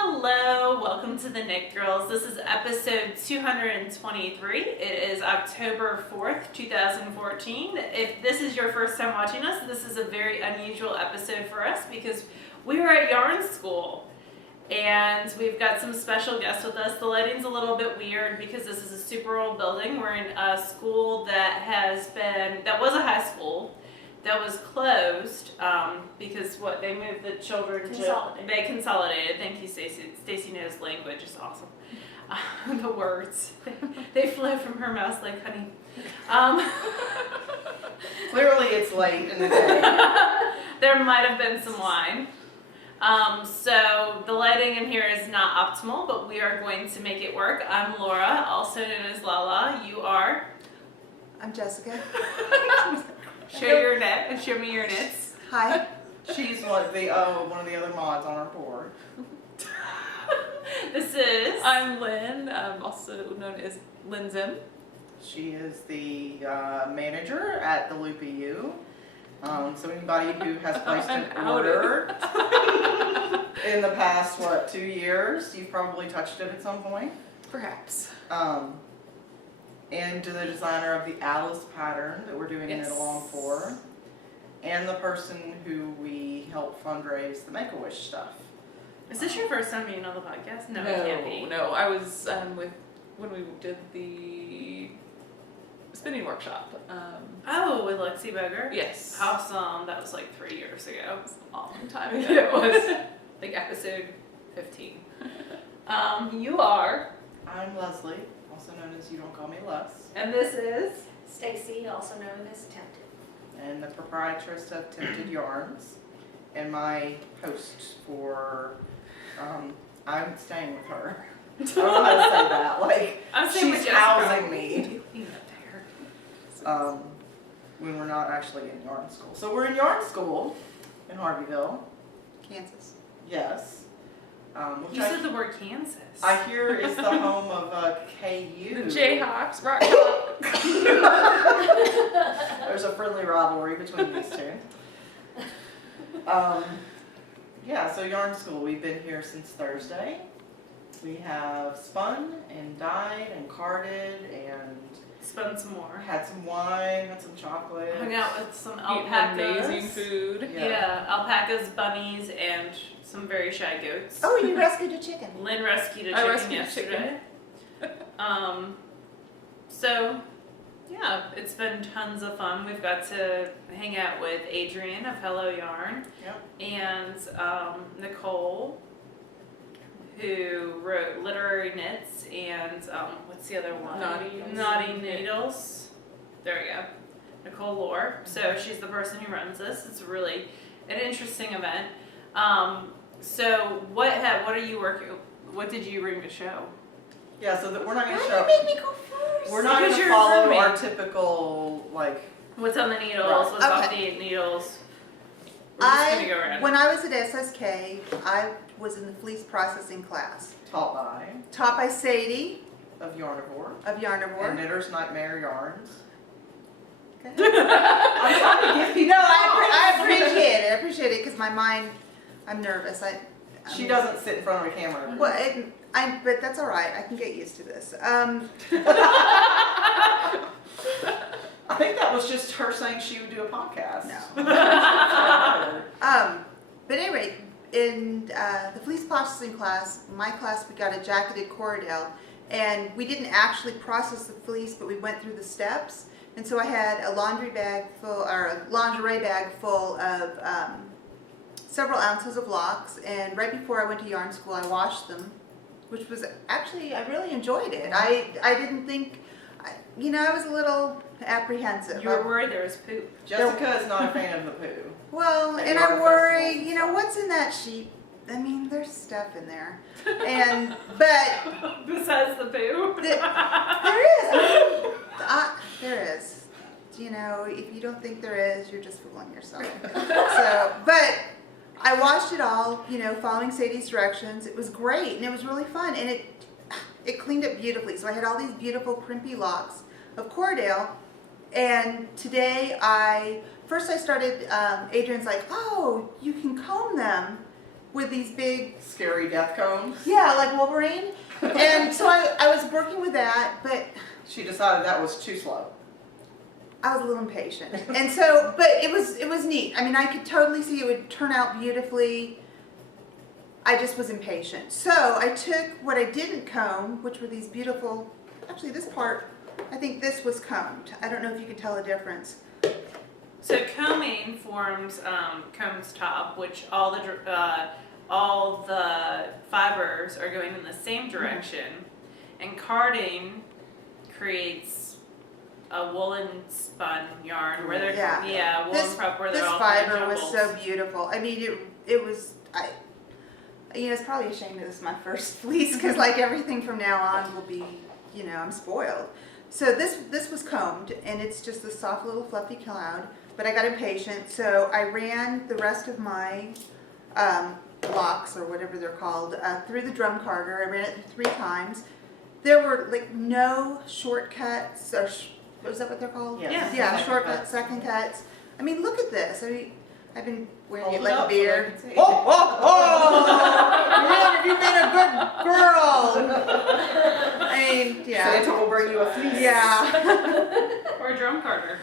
Hello, welcome to the Knit Girls. This is episode 223. It is October 4th, 2014. If this is your first time watching us, this is a very unusual episode for us because we were at yarn school and we've got some special guests with us. The lighting's a little bit weird because this is a super old building. We're in a school that was a high school that was closed because they moved the children they consolidated. Thank you, Stacy. Stacy knows language. It's awesome. The words they flow from her mouth like honey. Clearly, it's late in the day. There might have been some wine. So the lighting in here is not optimal, but we are going to make it work. I'm Laura, also known as Lala. You are? I'm Jessica. Show me your knits. Hi. She's one of the other mods on our board. This is? I'm Lynn. I'm also known as Lynn. She is the manager at the Loopy U. So anybody who has placed an order in the past, 2 years, you've probably touched it at some point. Perhaps. And to the designer of the Alice pattern that we're doing it along for, and the person who we help fundraise the Make-A-Wish stuff. Is this your first time being on the podcast? No, it can't be. No, I was when we did the spinning workshop. With Lexi Boger? Yes. Awesome. That was like 3 years ago. That was a long time ago. It was like episode 15. You are? I'm Leslie, also known as You Don't Call Me Les. And this is? Stacy, also known as Tempted. And the proprietress of Tinted Yarns, and my host for, I'm staying with her. I don't know how to say that, like, I'm staying with she's Jessica. housing me, Up there. when we're not actually in yarn school. So we're in yarn school in Harveyville, Kansas. yes. Which You said the word Kansas. I hear is the home of KU. The Jayhawks, Rock Chalk. There's a friendly rivalry between these two. Yeah, so yarn school, we've been here since Thursday. We have spun and dyed and carded and Spun some more. had some wine, had some chocolate. Hung out with some Eating alpacas. amazing food. Yeah, alpacas, bunnies, and some very shy goats. Oh, you rescued a chicken. Lynn rescued a I chicken rescued a yesterday. So yeah, it's been tons of fun. We've got to hang out with Adrian of Hello Yarn Yep. and Nicole, who wrote Literary Knits, and what's the other one? Naughty Needles. There we go. Nicole Lore. So she's the person who runs this. It's really an interesting event. So what are you working? What did you bring to show? Yeah, so that we're not going to Why show. did you make me go first? We're not going Because to you're follow roommate. our typical, like, What's on the needles? Right. What's off Okay. the needles? We're just gonna go around. When I was at SSK, I was in the fleece processing class. taught by Taught by Sadie of Yarnivore of and Yarnivore. Knitter's Nightmare Yarns. Okay. I'm trying to give people I appreciate it because my mind, I'm nervous. She doesn't sit in front of a camera. Well, but that's all right. I can get used to this. I think that was just her saying she would do a podcast. No. But anyway, in the fleece processing class, my class, we got a jacketed Corridel, and we didn't actually process the fleece, but we went through the steps. And so I had a lingerie bag full of several ounces of locks, and right before I went to yarn school, I washed them, which was actually, I really enjoyed it. I didn't think, I was a little apprehensive. You were worried there was poop. Jessica is not a fan of the poo. Well, At and yarn I worry, festivals. what's in that sheet? I mean, there's stuff in there, but Besides the poo. there is. There is. If you don't think there is, you're just fooling yourself. So, but I watched it all, following Sadie's directions. It was great, and it was really fun, and it cleaned up beautifully. So I had all these beautiful primpy locks of Cordell, and today first I started, Adrian's like, oh, you can comb them. with these big, Scary death cones. yeah, like Wolverine. And so I was working with that, but She decided that was too slow. I was a little impatient. And so, but it was neat. I mean, I could totally see it would turn out beautifully. I just was impatient. So I took what I didn't comb, which were these beautiful, actually this part, I think this was combed. I don't know if you can tell a difference. So combing forms combs top, which all the fibers are going in the same direction, and carding creates a woolen spun yarn where they're woolen prep where they're This all kind of fiber was jumbled. so beautiful. I mean, it was, it's probably a shame that this is my first fleece because like everything from now on will be, I'm spoiled. So this was combed and it's just a soft little fluffy cloud, but I got impatient. So I ran the rest of my blocks or whatever they're called through the drum carder. I ran it 3 times. There were like no shortcuts or is that what they're called? Yes. Yeah, shortcuts, second cuts. I mean, look at this. I mean, I've been wearing Hold it it like a up so they beard. can see. Oh, oh, oh! Man, have you been a good girl? I mean, yeah. Santa will bring you a fleece. Yeah. Or a drum carder.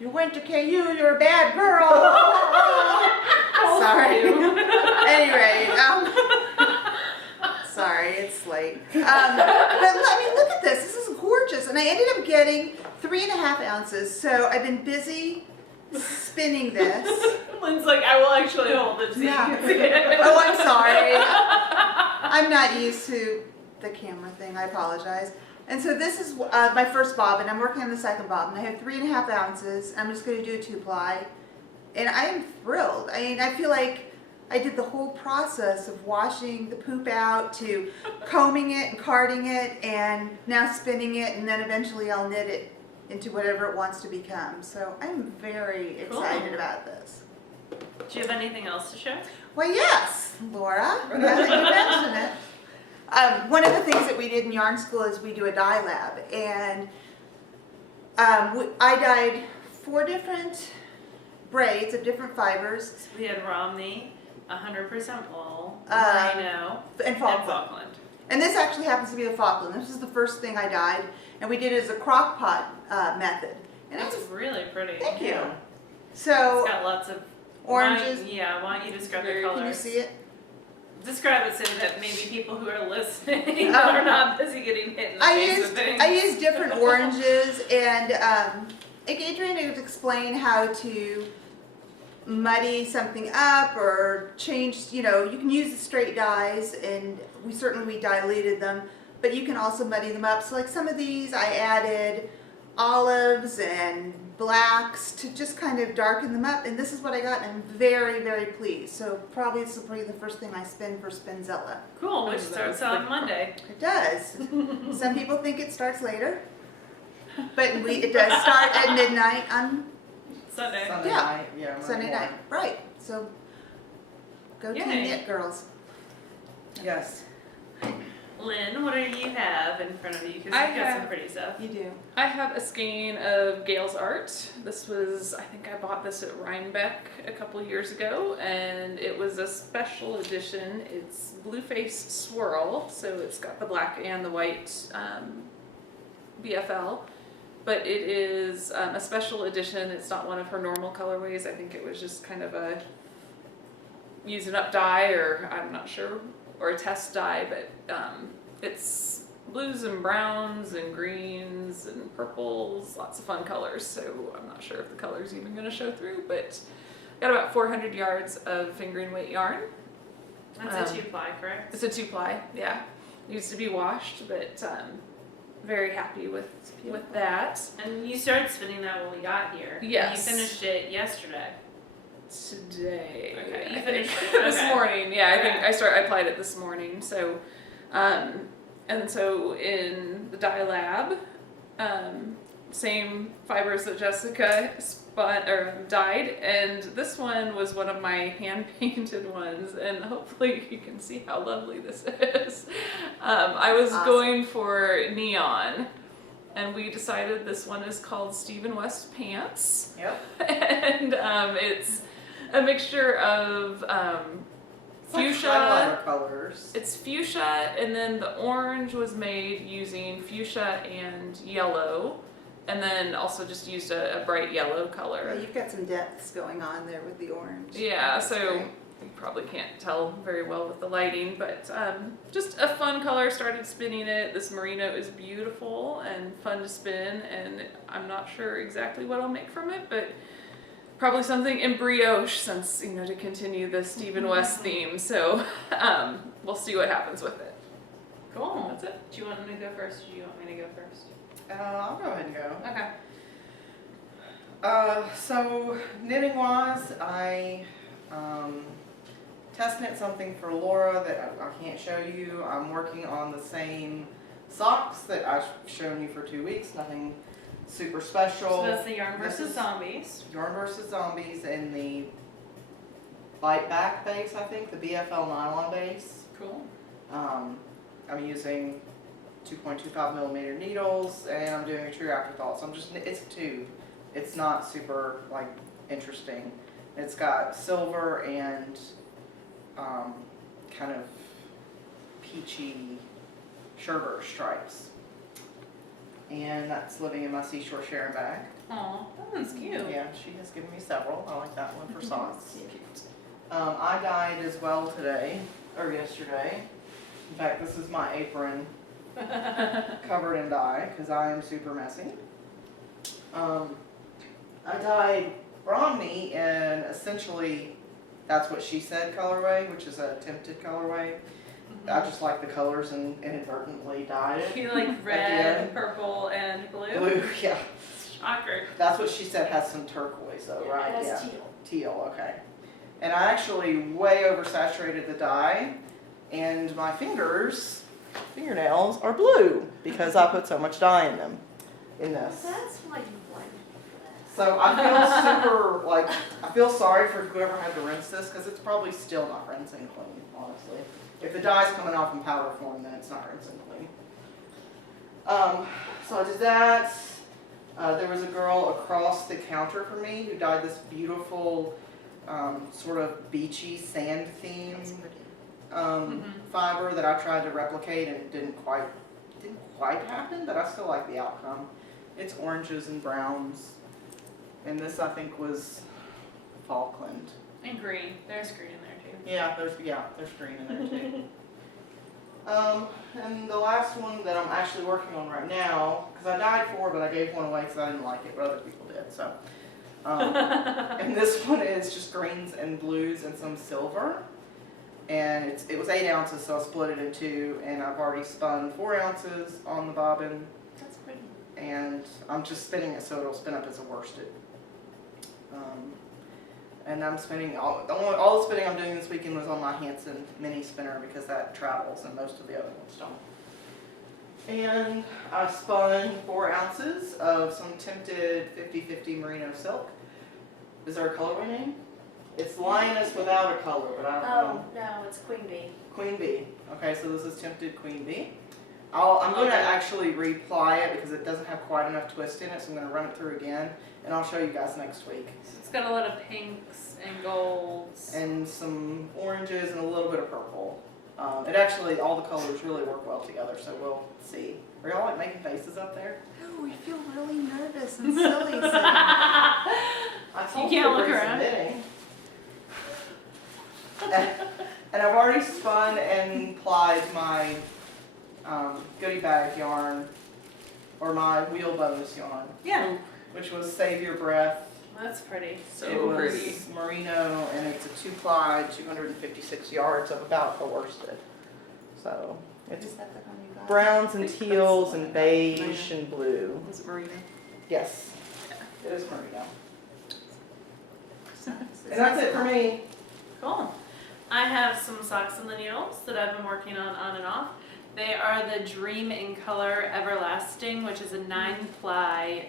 You went to KU, you're a bad girl. Sorry. Anyway, sorry, it's late. But I mean, look at this. This is gorgeous. And I ended up getting 3.5 ounces. So I've been busy spinning this. Lynn's like, I will actually hold it so you can see it. Oh, I'm sorry. I'm not used to the camera thing. I apologize. And so this is my first bobbin. I'm working on the second bobbin. I have 3.5 ounces. I'm just going to do a 2-ply. And I am thrilled. I mean, I feel like I did the whole process of washing the poop out to combing it and carding it and now spinning it, and then eventually I'll knit it into whatever it wants to become. So I'm very excited about this. Do you have anything else to show? Well, yes, Laura, now that you mention it. One of the things that we did in yarn school is we do a dye lab, and I dyed 4 different braids of different fibers. We had Romney, 100% wool, Uh, merino, and and Falkland. Falkland. And this actually happens to be the Falkland. This is the first thing I dyed, and we did it as a crock pot method. And It's it's really pretty. thank you. Yeah. So It's got lots of oranges. Why don't you describe the Very- colors? Can you see it? Describe it so that maybe people who are listening Oh. are not busy getting hit in the face with things. I used different oranges, and Adrian would explain how to muddy something up or change. You can use the straight dyes, and we diluted them, but you can also muddy them up. So like some of these, I added olives and blacks to just kind of darken them up, and this is what I got, and I'm very, very pleased. So probably this will be the first thing I spin for Spinzilla. Cool, which starts on Monday. It does. Some people think it starts later, but it does start at midnight on Sunday. Sunday Yeah. night. Yeah. Monday Sunday night. morning. Right. So go Yay. Team Knit Girls. Yes. Lynn, what do you have in front of you? Because I you've got some have- pretty stuff. You do. I have a skein of Gail's art. This was, I think I bought this at Rhinebeck a couple years ago, and it was a special edition. It's Blueface Swirl, so it's got the black and the white BFL, but it is a special edition. It's not one of her normal colorways. I think it was just kind of a using up dye, or I'm not sure, or a test dye, but it's blues and browns and greens and purples, lots of fun colors. So I'm not sure if the color's even going to show through, but got about 400 yards of fingering weight yarn. That's a 2-ply, correct? It's a 2-ply, yeah. Needs to be washed, but very happy with that. And you started spinning that when we got here. Yes. And you finished it yesterday. Today. Okay, I you think. finished it. This Okay. morning. Yeah, I think Okay. I applied it this morning. So, and so in the dye lab, same fibers that Jessica spun or dyed, and this one was one of my hand painted ones, and hopefully you can see how lovely this is. I was Awesome. going for neon, and we decided this one is called Stephen West Pants. Yep. And it's a mixture of It's like fuchsia. highlighter colors. It's fuchsia, and then the orange was made using fuchsia and yellow, and then also just used a bright yellow color. Well, you've got some depths going on there with the orange. Yeah, That's so great. you probably can't tell very well with the lighting, but just a fun color. Started spinning it. This merino is beautiful and fun to spin, and I'm not sure exactly what I'll make from it, but probably something in brioche, since, you know, to continue the Stephen West theme. So we'll see what happens with it. Cool. That's it. Do you want me to go first, or do you want me to go first? I'll go ahead and go. Okay. So knitting wise, I test knit something for Laura that I can't show you. I'm working on the same socks that I've shown you for 2 weeks. Nothing super special. So that's the Yarn This versus is Zombies. Yarn versus Zombies in the light back base, I think, the BFL nylon base. Cool. I'm using 2.25 millimeter needles, and I'm doing a true afterthought. So I'm just, it's a tube. It's not super like interesting. It's got silver and kind of peachy sherbet stripes. And that's living in my Seashore Sharon bag. Aw, that one's cute. Yeah, she has given me several. I like that one for socks. I dyed as well today, or yesterday. In fact, this is my apron covered in dye because I am super messy. I dyed Bromney in essentially That's What She Said colorway, which is a tinted colorway. I just like the colors and inadvertently dyed it. You like At the red, end. purple, and blue? Blue, yeah. Shocker. That's What She Said has some turquoise though, right? It Yeah. has teal. Teal, okay. And I actually way oversaturated the dye, and my fingernails are blue because I put so much dye in them, in this. That's why you won. So I feel super, like, I feel sorry for whoever had to rinse this because it's probably still not rinsing clean, honestly. If the dye's coming off in powder form, then it's not rinsing clean. So I did that. There was a girl across the counter from me who dyed this beautiful sort of beachy sand theme That's pretty. fiber that I tried to replicate and it didn't quite happen, but I still like the outcome. It's oranges and browns, and this I think was Falkland. And green. There's green in there too. Yeah, there's green in there too. And the last one that I'm actually working on right now, because I dyed 4, but I gave one away because I didn't like it, but other people did. So, and this one is just greens and blues and some silver, and it was 8 ounces, so I split it in 2, and I've already spun 4 ounces on the bobbin, That's pretty. and I'm just spinning it so it'll spin up as a worsted. And I'm spinning, all the spinning I'm doing this weekend was on my Hanson mini spinner because that travels and most of the other ones don't. And I spun 4 ounces of some tinted 50/50 merino silk. Is there a colorway name? It's lioness without a color, but I don't know. Oh, no, it's Queen Bee. Queen Bee. Okay, so this is tinted Queen Bee. I'm going to actually reply it because it doesn't have quite enough twist in it, so I'm going to run it through again, and I'll show you guys next week. So it's got a lot of pinks and golds. And some oranges and a little bit of purple. It actually, all the colors really work well together, so we'll see. Are y'all like making faces up there? Oh, we feel really nervous and silly. So I told You can't to look bring some around. knitting. And I've already spun and plied my goodie bag yarn, or my wheel bonus yarn, Yeah. which was Save Your Breath. That's pretty. So It was pretty. merino, and it's a 2-ply, 256 yards of about the worsted. So it's is that the one you got? browns and I think teals that's and the beige and blue. Was it merino? Yes, it is merino. Is And that's it for me. Cool. I have some socks in the needles that I've been working on and off. They are the Dream in Color Everlasting, which is a 9-ply,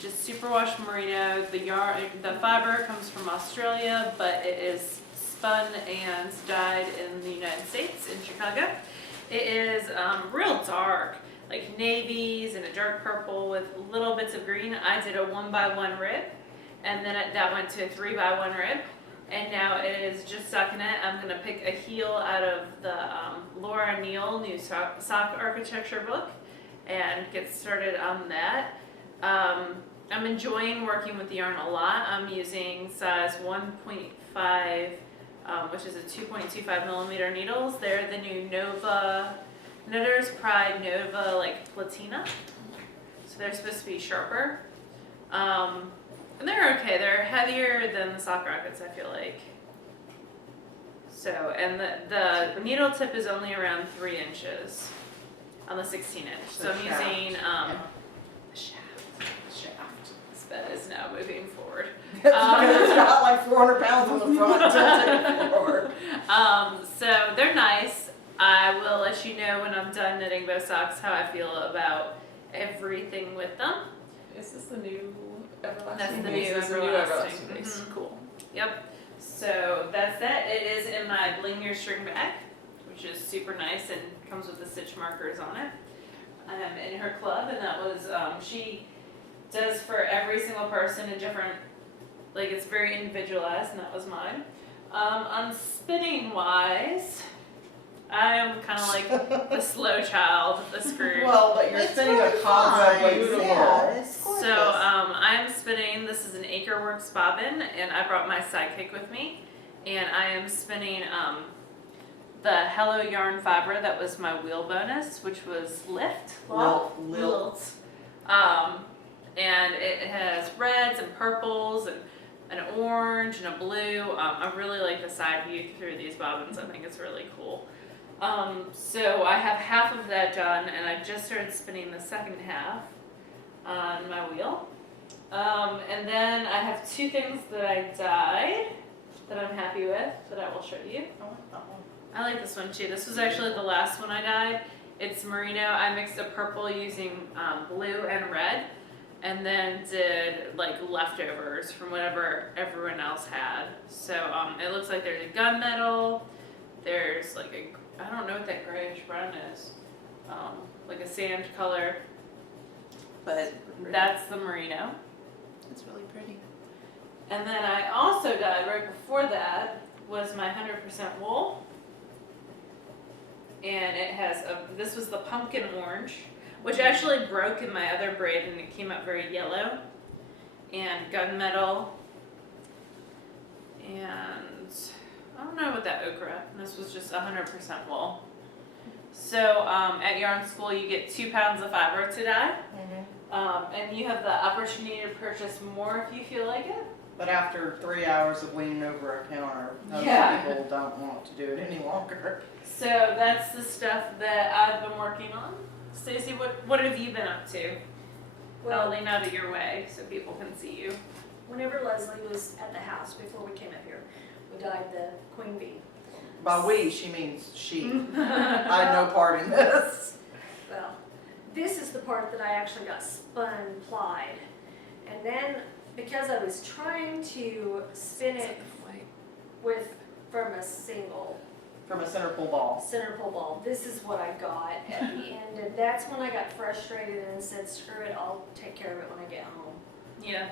just superwash merino. The fiber comes from Australia, but it is spun and dyed in the United States, in Chicago. It is real dark, like navies and a dark purple with little bits of green. I did a 1x1 rib, and then that went to a 3x1 rib. and now it is just sucking it. I'm gonna pick a heel out of the Laura Neal new sock architecture book and get started on that. I'm enjoying working with the yarn a lot. I'm using size 1.5, which is a 2.25 millimeter needles. They're the new Nova, Knitter's Pride Nova like Platina. So they're supposed to be sharper. And they're okay. They're heavier than the sock rockets, I feel like. So, and the needle tip is only around 3 inches on the 16 inch. So I'm shaft. using Yeah. the shaft. Shaft. This bed is now moving forward. Because it's got like 400 pounds on the front, tilting forward. So they're nice. I will let you know when I'm done knitting both socks how I feel about everything with them. Is this the new everlasting? That's the base? new This is everlasting base. Mhm. Cool. Yep. So that's it. It is in my Bling Your String bag, which is super nice and comes with the stitch markers on it. I'm in her club, and that was, she does for every single person a different, like it's very individualized, and that was mine. On spinning wise, I am kind of like the slow child, the Scrooge. Well, but you're It's spinning really a cobweb fine. like Beautiful. Yeah, it's gorgeous. So I'm spinning, this is an Acreworks bobbin, and I brought my sidekick with me, and I am spinning the Hello Yarn Fiber that was my wheel bonus, which was Lilt. And it has reds and purples and an orange and a blue. I really like the side view through these bobbins. I think it's really cool. So I have half of that done, and I just started spinning the second half on my wheel. And then I have 2 things that I dyed that I'm happy with that I will show you. I like that one. I like this one too. This was actually the last one I dyed. It's merino. I mixed a purple using blue and red, and then did like leftovers from whatever everyone else had. So it looks like there's a gunmetal. There's like a, I don't know what that grayish brown is. Like a sand color. But that's the merino. It's really pretty. And then I also dyed right before that was my 100% wool. And it has this was the pumpkin orange, which actually broke in my other braid and it came out very yellow. And gunmetal. And I don't know what that ochre. This was just 100% wool. So at Yarn School you get 2 pounds of fiber to dye. And you have the opportunity to purchase more if you feel like it. But after 3 hours of leaning over a counter, most Yeah. people don't want to do it any longer. So that's the stuff that I've been working on. Stacy, what have you been up to? I'll Well, lean out of your way so people can see you. whenever Leslie was at the house before we came up here, we dyed the queen bee. By we, she means she. I had no part in this. Well, this is the part that I actually got spun plied. And then, because I was trying to spin it from a single From a center pull ball. center pull ball, this is what I got at the end. And that's when I got frustrated and said, screw it, I'll take care of it when I get home. Yeah.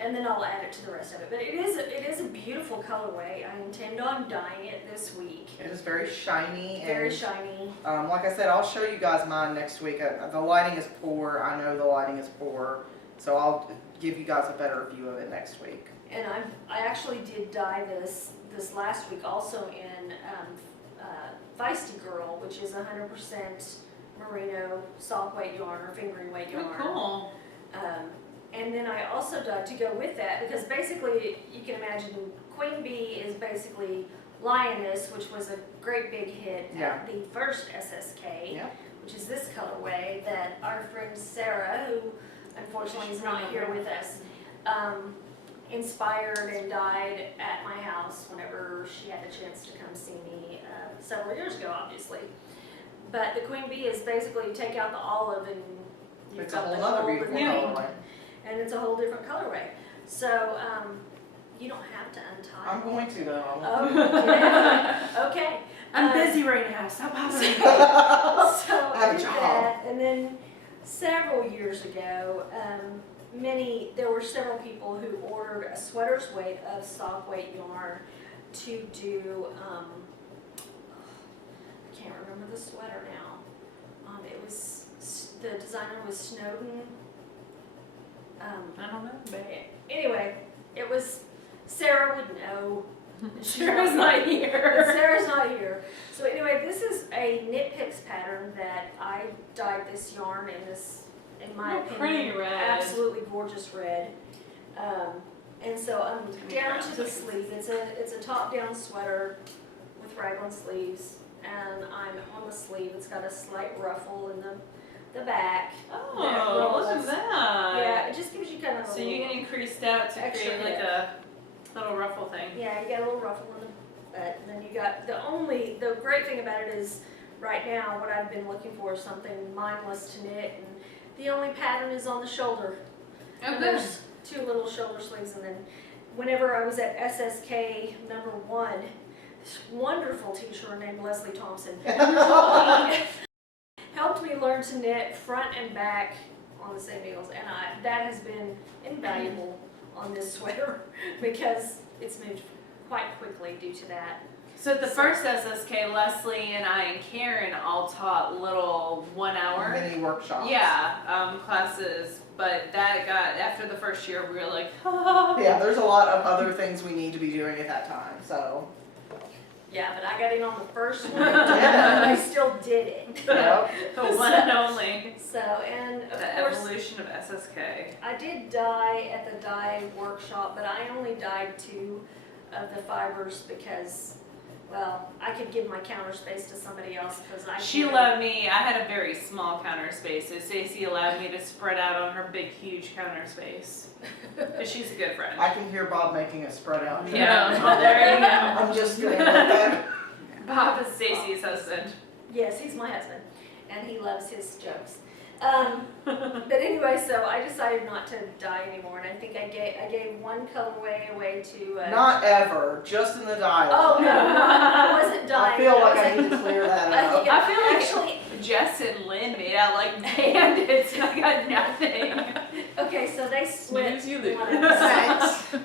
And then I'll add it to the rest of it. But it is a beautiful colorway. I intend on dyeing it this week. It is very shiny. Very and, shiny. like I said, I'll show you guys mine next week. The lighting is poor. I know the lighting is poor. So I'll give you guys a better view of it next week. And I actually did dye this last week also in Feisty Girl, which is 100% merino soft weight yarn or fingering weight yarn. Oh, cool. And then I also dyed to go with that, because basically you can imagine Queen Bee is basically Lioness, which was a great big hit Yeah. at the first SSK, Yeah. which is this colorway that our friend Sarah, who unfortunately is not here with us, inspired and dyed at my house whenever she had a chance to come see me several years ago, obviously. But the Queen Bee is basically you take out the olive and you've It's a got whole the other gold beautiful and pink, colorway. and it's a whole different colorway. So you don't have to untie. I'm going to though. Oh, yeah. Okay. I'm busy right now. Stop bothering me. So I Have a did job. that, and then several years ago, there were several people who ordered a sweater's weight of sock weight yarn to do, I can't remember the sweater now. It was, the designer was Snowden. I don't know, but Anyway, it was, Sarah would know. Sarah's not But here. Sarah's not here. So anyway, this is a knit picks pattern that I dyed this yarn in this, in my Oh, opinion, pretty red. absolutely gorgeous red. And so I'm Give me down brown to the seconds. sleeve. It's a top-down sweater with raglan sleeves, and I'm on the sleeve. It's got a slight ruffle in the back. Oh, look at that. Yeah, it just gives you kind of a So you little, can increase out to extra create like bit. a little ruffle thing. yeah, you got a little ruffle in the butt, and then you got the great thing about it is right now what I've been looking for is something mindless to knit, and the only pattern is on the shoulder. Oh, And good. there's two little shoulder sleeves, and then whenever I was at SSK #1, this wonderful teacher named Leslie Thompson helped me learn to knit front and back on the same needles, and that has been invaluable on this sweater because it's moved quite quickly due to that. So at the first SSK, Leslie and I and Karen all taught little 1 hour Mini workshops. classes, but that got, after the first year, we were like, Yeah, there's a lot of other things we need to be doing at that time, so. Yeah, but I got in on the first one, Yeah. and I still did it. Yep. the one and only. So, and of The course, evolution of SSK. I did dye at the dye workshop, but I only dyed 2 of the fibers because, well, I could give my counter space to somebody else because She allowed me, I had a very small counter space, so Stacy allowed me to spread out on her big, huge counter space. But she's a good friend. I can hear Bob making a spread out. Yeah, well, there you go. I'm just gonna let that. Bob is Stacy's husband. Yes, he's my husband, and he loves his jokes. But anyway, so I decided not to dye anymore, and I think I gave one colorway away to. Not ever, just in the diet. Oh no, I wasn't dyeing. I feel like was I need to clear that I up. think I feel like actually. Jess and Lynn made out like bandits and I got nothing. Okay, so they split. Snooze, you lose. one episode.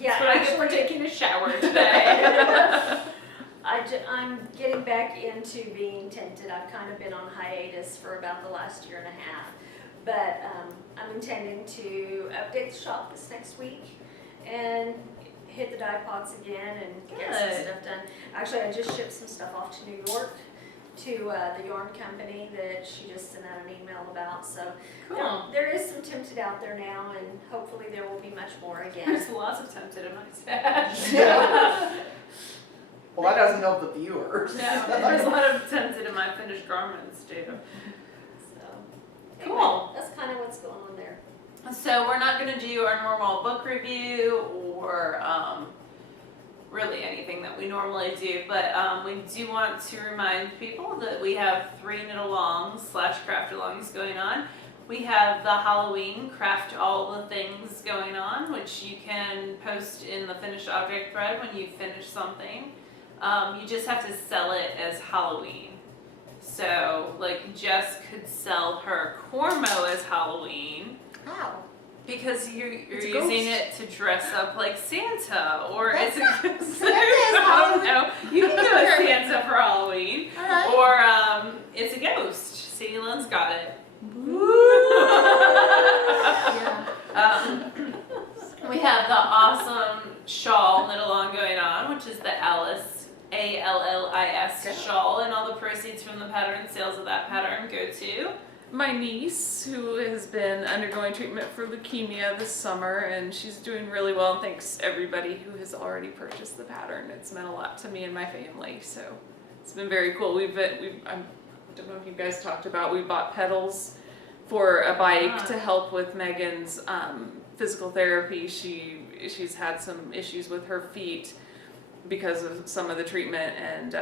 Yeah, That's what I get for actually, taking a shower today. I'm getting back into being tinted. I've kind of been on hiatus for about the last year and a half, but I'm intending to update the shop this next week and hit the dye pots again and get some Good. stuff done. Actually, I just shipped some stuff off to New York to the yarn company that she just sent out an email about. So Cool. there is some tinted out there now, and hopefully there will be much more again. There's lots of tempted in my stash. Yeah. Well, that doesn't help the viewers. No, there's a lot of tempted in my finished garments too. So, anyway, Cool. that's kind of what's going on there. So we're not going to do our normal book review or really anything that we normally do, but we do want to remind people that we have 3 knit-alongs / craft-alongs going on. We have the Halloween craft all the things going on, which you can post in the finished object thread when you finish something. You just have to sell it as Halloween. So, like, Jess could sell her Cormo as Halloween. How? Because you're It's a using ghost. it to dress up like Santa, or it's a Santa is I don't know. You can do a Santa for Halloween, All right. or it's a ghost. See, Lynn's got it. Yeah. We have the awesome shawl knit along going on, which is the Alice ALLIS Good. shawl, and all the proceeds from the pattern sales of that pattern go to. My niece, who has been undergoing treatment for leukemia this summer, and she's doing really well. And thanks everybody who has already purchased the pattern. It's meant a lot to me and my family, so it's been very cool. I don't know if you guys talked about. We bought pedals for a bike to help with Megan's physical therapy. She's had some issues with her feet because of some of the treatment, and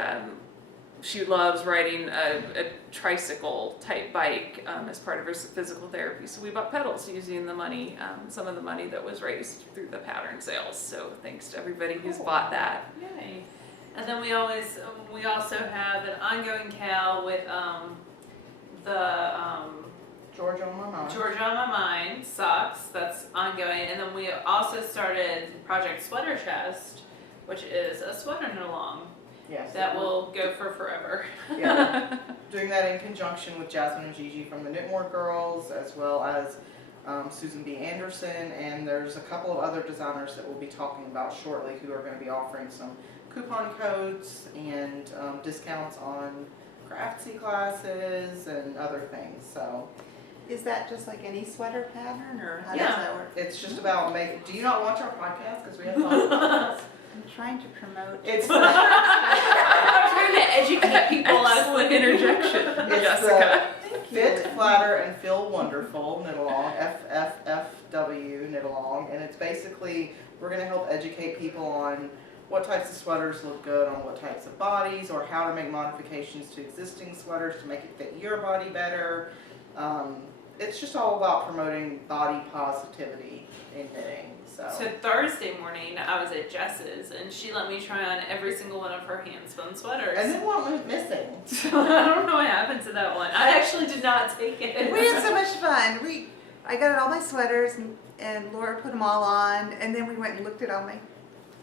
she loves riding a tricycle type bike as part of her physical therapy. So we bought pedals using the money, some of the money that was raised through the pattern sales. So thanks to everybody who's bought that. Yay. And then we also have an ongoing cal with the Georgia on my mind. Georgia on My Mind socks, that's ongoing. And then we also started Project Sweater Chest, which is a sweater knit along Yes. that will go for forever. Yeah. Doing that in conjunction with Jasmine and Gigi from the TheKnitGirlls, as well as Susan B. Anderson, and there's a couple of other designers that we'll be talking about shortly who are going to be offering some coupon codes and discounts on craftsy classes and other things. So Is that just like any sweater pattern, or how does Yeah. that work? it's just about making. Do you not watch our podcast? Because we have podcasts. I'm trying to promote. It's I'm trying to educate people as Excellent interjection, It's Jessica. Fit, Flatter, and Feel Wonderful Knit Along, FFFW Knit Along, and it's basically, we're going to help educate people on what types of sweaters look good on what types of bodies, or how to make modifications to existing sweaters to make it fit your body better. It's just all about promoting body positivity in knitting. So Thursday morning, I was at Jess's, and she let me try on every single one of her hand-spun sweaters. And then one went missing. I don't know what happened to that one. I actually did not take it. We had so much fun. I got all my sweaters, and Laura put them all on, and then we went and looked at all my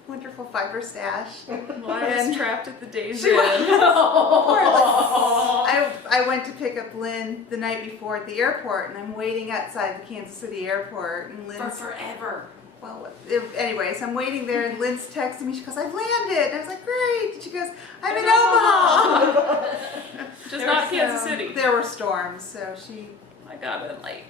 wonderful fiber stash. Well, I was And- trapped at the Days She Inn. I went to pick up Lynn the night before at the airport, and I'm waiting outside the Kansas City airport, and For Lynn's, forever. well, anyways, I'm waiting there, and Lynn's texting me. She goes, "I've landed." And I was like, "Great." And she goes, "I'm in Omaha." Just not Kansas City. There were storms, so I got in late.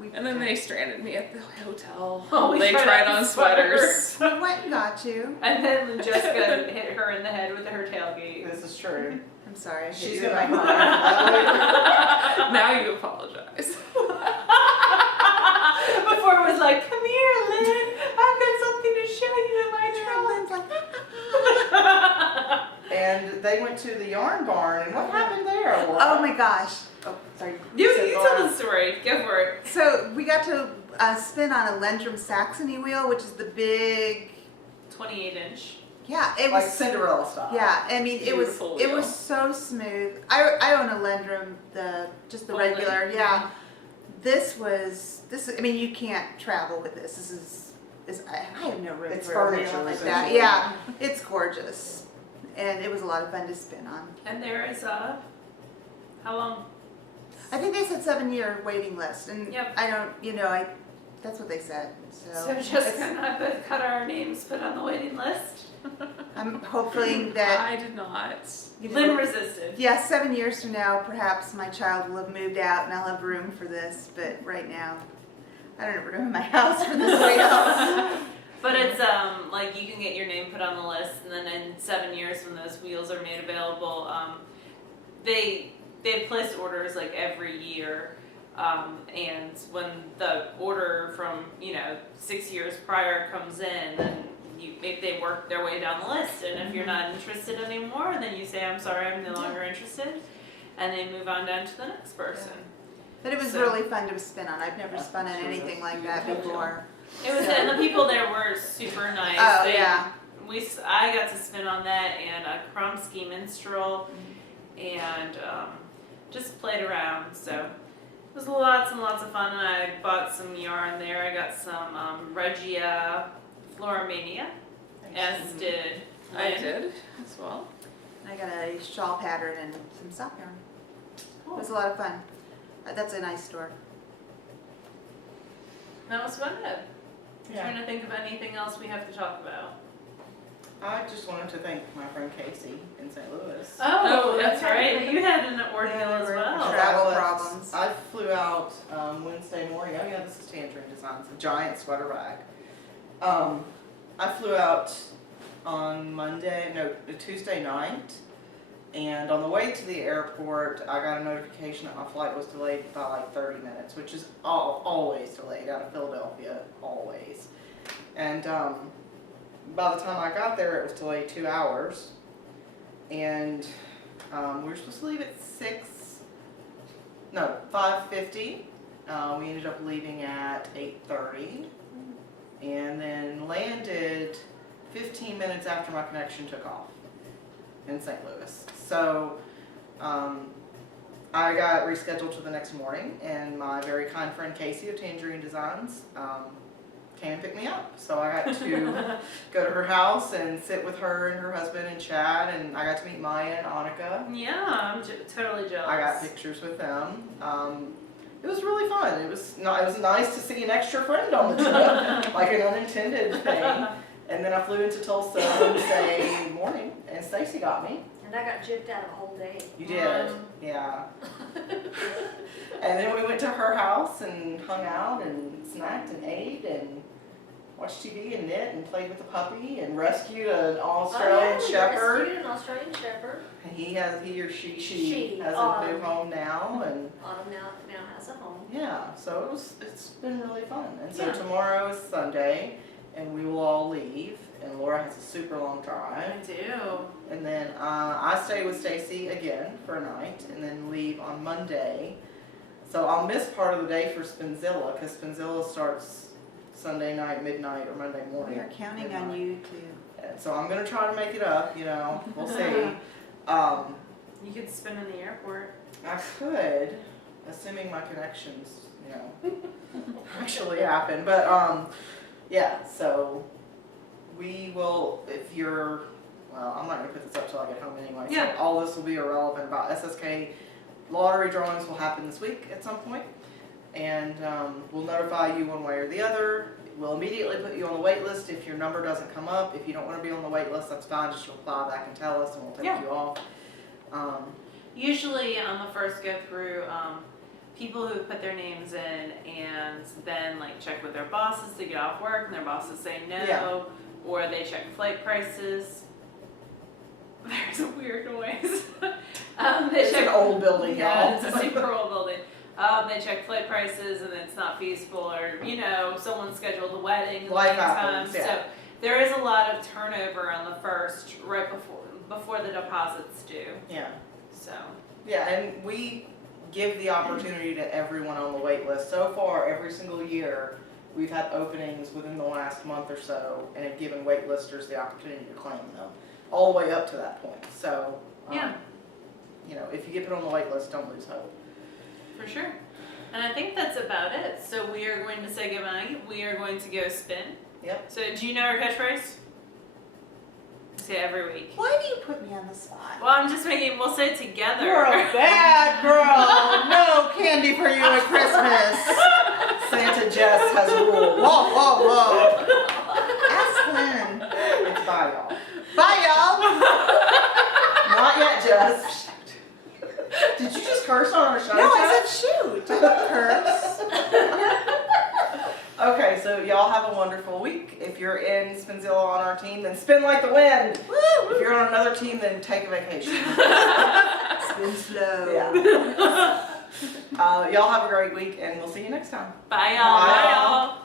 we. And then they stranded me at the hotel. Oh, we they tried on on sweaters. We went and got you. And then Jessica hit her in the head with her tailgate. This is true. I'm sorry. I hit She's you. going to make fun. Now you apologize. Before it was like, come here, Lynn. I've got something to show you in my Lynn's like, trunk. And they went to the yarn barn, and what happened there? Laura? oh my gosh. Oh, sorry. You Said tell Laura. the story. Go for it. So we got to spin on a Lynnzimm Saxony wheel, which is the big. 28-inch. Yeah, it Like was. Cinderella style. Yeah, I mean Beautiful it wheel. was so smooth. I own a Lynnzimm, just the Full length, regular. Yeah. This. I mean, you can't travel with this. This is I have no room It's for a furniture, wheel like that. essentially. Yeah, it's gorgeous, and it was a lot of fun to spin on. And there is how long? I think they said 7-year waiting list, and Yep. I don't, that's what they said. So Jessica and I both got our names put on the waiting list. I'm hoping that I did not. Lynn resisted. yeah, 7 years from now, perhaps my child will have moved out and I'll have room for this. But right now, I don't have room in my house for this wheel. But it's like you can get your name put on the list, and then in 7 years when those wheels are made available, they've placed orders like every year. And when the order from 6 years prior comes in, then if they work their way down the list, and if you're not interested anymore, then you say, "I'm sorry, I'm no longer interested," and they move on down to the next person. But it was So- really fun to spin on. I've never spun on anything like that before. It was, and the people there were super nice. Oh yeah. I got to spin on that and a Kromsky minstrel, and just played around. So it was lots and lots of fun. And I bought some yarn there. I got some Regia Floramania, as did I Lynn. did as well. I got a shawl pattern and some sock yarn. It was a lot of fun. That's a nice store. That was fun. I'm Yeah. trying to think of anything else we have to talk about. I just wanted to thank my friend Casey in St. Louis. Oh, that's okay. right. You had an ordeal as well. Travel I left- problems. I flew out Wednesday morning. Oh yeah, this is Tangerine Designs, a giant sweater bag. I flew out on Tuesday night, and on the way to the airport, I got a notification that my flight was delayed by like 30 minutes, which is always delayed out of Philadelphia, always. And by the time I got there, it was delayed 2 hours, and we were supposed to leave at 5:50. We ended up leaving at 8:30, and then landed 15 minutes after my connection took off in St. Louis. So I I got rescheduled to the next morning, and my very kind friend Casey of Tangerine Designs came and picked me up. So I got to go to her house and sit with her and her husband and chat, and I got to meet Maya and Annika. Yeah, I'm totally jealous. I got pictures with them. It was really fun. It was nice to see an extra friend on the trip, like an unintended thing. And then I flew into Tulsa Wednesday morning, and Stacy got me. And I got gypped out of a whole day. You did, yeah. And then we went to her house and hung out and snacked and ate and watched TV and knit and played with the puppy and rescued an Australian Shepherd. Rescued an Australian Shepherd. And he or she has a Autumn. new home now, and Autumn now has a home. yeah, so it's been really fun. And so Yeah. tomorrow is Sunday, and we will all leave. And Laura has a super long I drive. do. And then I stay with Stacy again for a night, and then leave on Monday. So I'll miss part of the day for Spinzilla, because Spinzilla starts Sunday night, midnight, or Monday morning. We are counting on midnight. you to. And so I'm gonna try to make it up. We'll see. You could spin in the airport. I could, assuming my connections, actually happen. But yeah. So we will. If you're, well, I'm not gonna put this up till I get home anyway. Yeah. So all this will be irrelevant about SSK. Lottery drawings will happen this week at some point, and we'll notify you one way or the other. We'll immediately put you on the wait list if your number doesn't come up. If you don't want to be on the wait list, that's fine. Just reply back and tell us, and we'll take you off. Usually on the first go through, people who put their names in and then like check with their bosses to get off work, and their bosses say no, Yeah. or they check flight prices. There's a weird noise. It's an old building, Yeah, y'all. it's a super old building. They check flight prices, and it's not feasible, or someone scheduled a wedding in the Life meantime. happens, yeah. So there is a lot of turnover on the first, right before the deposits due. Yeah. So Yeah, and we give the opportunity to everyone on the wait list. So far, every single year, we've had openings within the last month or so, and have given wait listers the opportunity to claim them, all the way up to that point. So, yeah, if you get put on the wait list, don't lose hope. for sure. And I think that's about it. So we are going to say goodbye. We are going to go spin. Yep. So do you know our catchphrase? Say it every week. Why do you put me on the spot? Well, I'm just making. We'll say it together. You're a bad girl. No candy for you at Christmas. Santa Jess has a rule. Whoa, whoa, whoa. Ask Lynn. It's bye, y'all. Bye, y'all. Not yet, Jess. Did you just curse on our show, No, Jess? I said shoot. I didn't curse. Okay, so y'all have a wonderful week. If you're in Spinzilla on our team, then spin like the wind. Woo. If you're on another team, then take a vacation. Spin slow. Yeah. Y'all have a great week, and we'll see you next time. Bye, y'all. Bye, Bye, y'all. y'all.